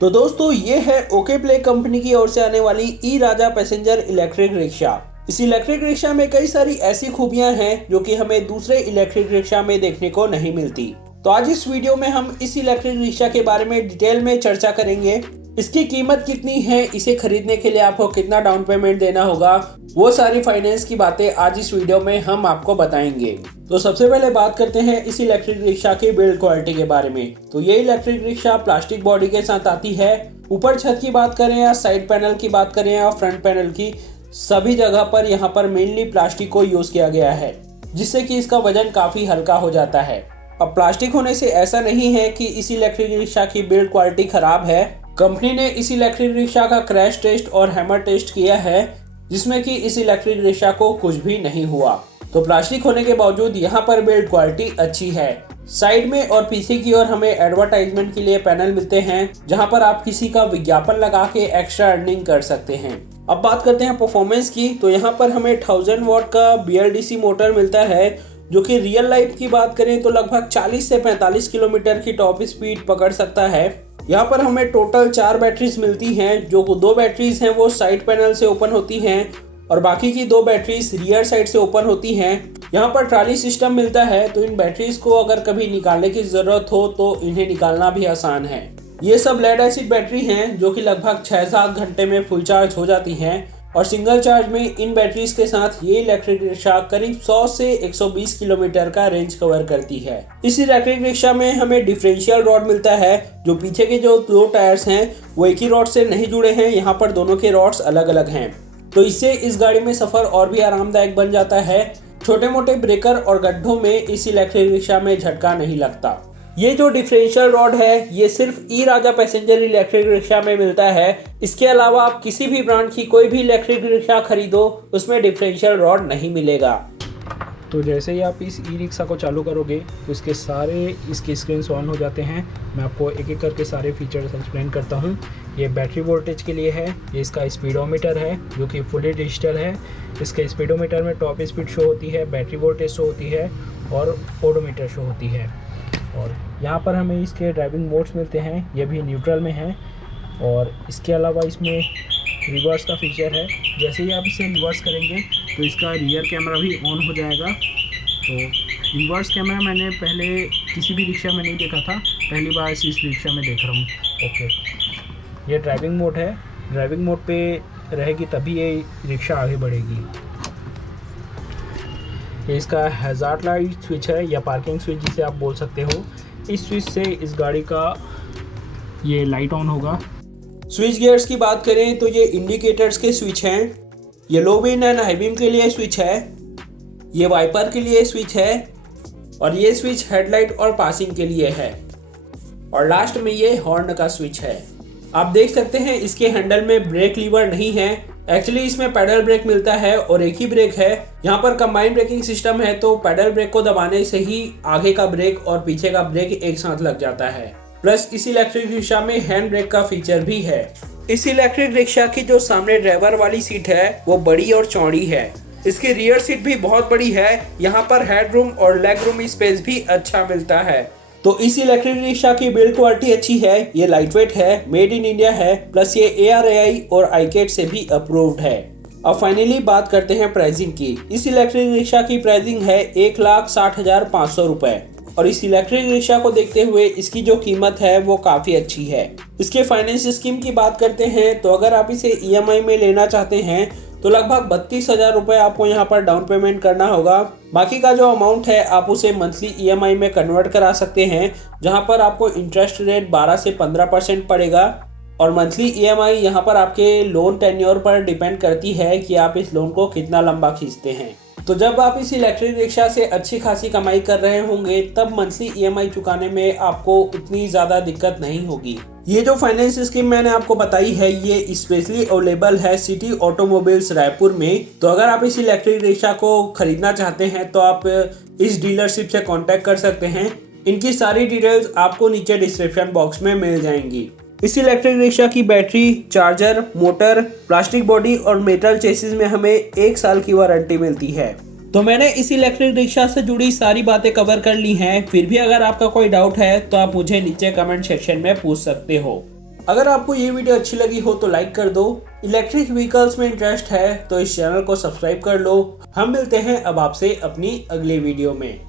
तो दोस्तों ये है ओके प्ले कंपनी की ओर से आने वाली ई राजा पैसेंजर इलेक्ट्रिक रिक्शा। इस इलेक्ट्रिक रिक्शा में कई सारी ऐसी खूबियां हैं जो कि हमें दूसरे इलेक्ट्रिक रिक्शा में देखने को नहीं मिलती। तो आज इस वीडियो में हम इस इलेक्ट्रिक रिक्शा के बारे में डिटेल में चर्चा करेंगे। इसकी कीमत कितनी है, इसे खरीदने के लिए आपको कितना डाउन पेमेंट देना होगा, वो सारी फाइनेंस की बातें आज इस वीडियो में हम आपको बताएंगे। तो सबसे पहले बात करते हैं इस इलेक्ट्रिक रिक्शा की बिल्ड क्वालिटी के बारे में। तो ये इलेक्ट्रिक रिक्शा प्लास्टिक बॉडी के साथ आती है। ऊपर छत की बात करें या साइड पैनल की बात करें या फ्रंट पैनल की, सभी जगह पर यहाँ पर मेनली प्लास्टिक को यूज किया गया है, जिससे कि इसका वजन काफी हल्का हो जाता है। अब प्लास्टिक होने से ऐसा नहीं है कि इस इलेक्ट्रिक रिक्शा की बिल्ड क्वालिटी खराब है। कंपनी ने इस इलेक्ट्रिक रिक्शा का क्रैश टेस्ट और हैमर टेस्ट किया है, जिसमें कि इस इलेक्ट्रिक रिक्शा को कुछ भी नहीं हुआ। तो प्लास्टिक होने के बावजूद यहाँ पर बिल्ड क्वालिटी अच्छी है। साइड में और पीछे की ओर हमें एडवर्टाइजमेंट के लिए पैनल मिलते हैं, जहाँ पर आप किसी का विज्ञापन लगा के एक्स्ट्रा अर्निंग कर सकते हैं। अब बात करते हैं परफॉर्मेंस की। तो यहाँ पर हमें 1000 वॉट का BLDC मोटर मिलता है, जो कि रियल लाइफ की बात करें तो लगभग 40 से 45 किलोमीटर की टॉप स्पीड पकड़ सकता है। यहाँ पर हमें टोटल 4 बैटरीज मिलती हैं, जो 2 बैटरीज हैं वो साइड पैनल से ओपन होती हैं और बाकी की 2 बैटरीज रियर साइड से ओपन होती हैं। यहाँ पर ट्रॉली सिस्टम मिलता है, तो इन बैटरीज को अगर कभी निकालने की ज़रूरत हो तो इन्हें निकालना भी आसान है। ये सब लेड एसिड बैटरी हैं, जो कि लगभग 6-7 घंटे में फुल चार्ज हो जाती हैं और सिंगल चार्ज में इन बैटरीज के साथ ये इलेक्ट्रिक रिक्शा करीब 100 से 120 किलोमीटर का रेंज कवर करती है। इस इलेक्ट्रिक रिक्शा में हमें डिफरेंशियल रॉड मिलता है, जो पीछे के जो 2 टायर्स हैं वो एक ही रॉड से नहीं जुड़े हैं, यहाँ पर दोनों के रॉड्स अलग अलग हैं। तो इससे इस गाड़ी में सफ़र और भी आरामदायक बन जाता है। छोटे मोटे ब्रेकर और गड्ढों में इस इलेक्ट्रिक रिक्शा में झटका नहीं लगता। ये जो डिफरेंशियल रॉड है ये सिर्फ ई राजा पैसेंजर इलेक्ट्रिक रिक्शा में मिलता है। इसके अलावा आप किसी भी ब्रांड की कोई भी इलेक्ट्रिक रिक्शा खरीदो, उसमें डिफरेंशियल रॉड नहीं मिलेगा। तो जैसे ही आप इस ई रिक्शा को चालू करोगे तो इसके स्क्रीन ऑन हो जाते हैं। मैं आपको एक एक करके सारे फीचर्स एक्सप्लेन करता हूँ। ये बैटरी वोल्टेज के लिए है, ये इसका स्पीडोमीटर है जो कि फुली डिजिटल है। इसके स्पीडोमीटर में टॉप स्पीड शो होती है, बैटरी वोल्टेज शो होती है और ओडोमीटर शो होती है। और यहाँ पर हमें इसके ड्राइविंग मोड्स मिलते हैं, ये भी न्यूट्रल में है। और इसके अलावा इसमें रिवर्स का फीचर है। जैसे ही आप इसे रिवर्स करेंगे तो इसका रियर कैमरा भी ऑन हो जाएगा। तो रिवर्स कैमरा मैंने पहले किसी भी रिक्शा में नहीं देखा था, पहली बार इस रिक्शा में देख रहा हूँ। ओके, ये ड्राइविंग मोड है। ड्राइविंग मोड पे रहेगी तभी ये रिक्शा आगे बढ़ेगी। ये इसका हैज़ार्ड लाइट स्विच है या पार्किंग स्विच जिसे आप बोल सकते हो। इस स्विच से इस गाड़ी का ये लाइट ऑन होगा। स्विच गियर्स की बात करें तो ये इंडिकेटर्स के स्विच हैं। ये low beam and high beam के लिए स्विच है, ये वाइपर के लिए स्विच है और ये स्विच हेडलाइट और पासिंग के लिए है। और लास्ट में ये हॉर्न का स्विच है। आप देख सकते हैं इसके हैंडल में ब्रेक लीवर नहीं है। एक्चुअली इसमें पैडल ब्रेक मिलता है और एक ही ब्रेक है। यहाँ पर कंबाइंड ब्रेकिंग सिस्टम है, तो पैडल ब्रेक को दबाने से ही आगे का ब्रेक और पीछे का ब्रेक एक साथ लग जाता है। प्लस इस इलेक्ट्रिक रिक्शा में हैंड ब्रेक का फीचर भी है। इस इलेक्ट्रिक रिक्शा की जो सामने ड्राइवर वाली सीट है वो बड़ी और चौड़ी है। इसकी रियर सीट भी बहुत बड़ी है। यहाँ पर हेड रूम और लेग रूम स्पेस भी अच्छा मिलता है। तो इस इलेक्ट्रिक रिक्शा की बिल्ड क्वालिटी अच्छी है, ये लाइट वेट है, मेड इन इंडिया है, प्लस ये ARAI और ICAT से भी अप्रूव्ड है। अब फाइनली बात करते हैं प्राइसिंग की। इस इलेक्ट्रिक रिक्शा की प्राइसिंग है 1,60,500 रुपए और इस इलेक्ट्रिक रिक्शा को देखते हुए इसकी जो कीमत है वो काफ़ी अच्छी है। इसके फाइनेंस स्कीम की बात करते हैं तो अगर आप इसे EMI में लेना चाहते हैं तो लगभग 32,000 रुपये आपको यहाँ पर डाउन पेमेंट करना होगा। बाकी का जो अमाउंट है आप उसे मंथली EMI में कन्वर्ट करा सकते हैं, जहाँ पर आपको इंटरेस्ट रेट 12 से 15% पड़ेगा। और मंथली EMI यहाँ पर आपके लोन टेन्योर पर डिपेंड करती है कि आप इस लोन को कितना लंबा खींचते हैं। तो जब आप इस इलेक्ट्रिक रिक्शा से अच्छी खासी कमाई कर रहे होंगे तब मंथली EMI चुकाने में आपको उतनी ज़्यादा दिक्कत नहीं होगी। ये जो फाइनेंस स्कीम मैंने आपको बताई है ये स्पेशली अवेलेबल है सिटी ऑटोमोबाइल्स रायपुर में। तो अगर आप इस इलेक्ट्रिक रिक्शा को खरीदना चाहते हैं तो आप इस डीलरशिप से कांटेक्ट कर सकते हैं। इनकी सारी डिटेल्स आपको नीचे डिस्क्रिप्शन बॉक्स में मिल जाएंगी। इस इलेक्ट्रिक रिक्शा की battery, charger, motor, plastic body और मेटल चेसिस में हमें 1 साल की वारंटी मिलती है। तो मैंने इस इलेक्ट्रिक रिक्शा से जुड़ी सारी बातें कवर कर ली हैं। फिर भी अगर आपका कोई डाउट है तो आप मुझे नीचे कमेंट सेक्शन में पूछ सकते हो। अगर आपको ये वीडियो अच्छी लगी हो तो लाइक कर दो। इलेक्ट्रिक व्हीकल्स में इंटरेस्ट है तो इस चैनल को सब्सक्राइब कर लो। हम मिलते हैं अब आपसे अपनी अगली वीडियो में।